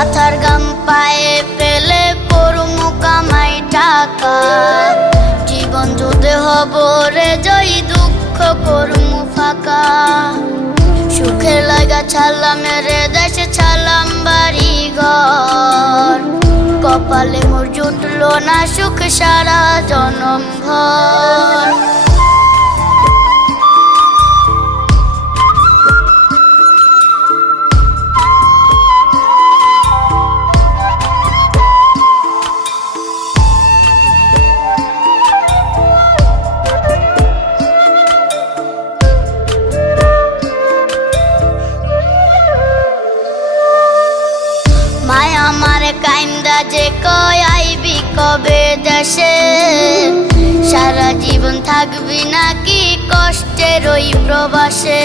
মাথার গাম পায়ে ফেলে করমু কামাই টাকা, জীবন যুদ্ধে হব রে জয়, দুঃখ করমু ফাঁকা। সুখের লাগা ছাড়লাম রে দেশে, ছাড়লাম বাড়ি ঘর, কপালে মোর জুটলো না সুখ সারা জনম ভর। মায়া মারে কাইন্দা যে কয় আইবি কবে দেশে, সারা জীবন থাকবি নাকি কষ্টের ওই প্রবাসে।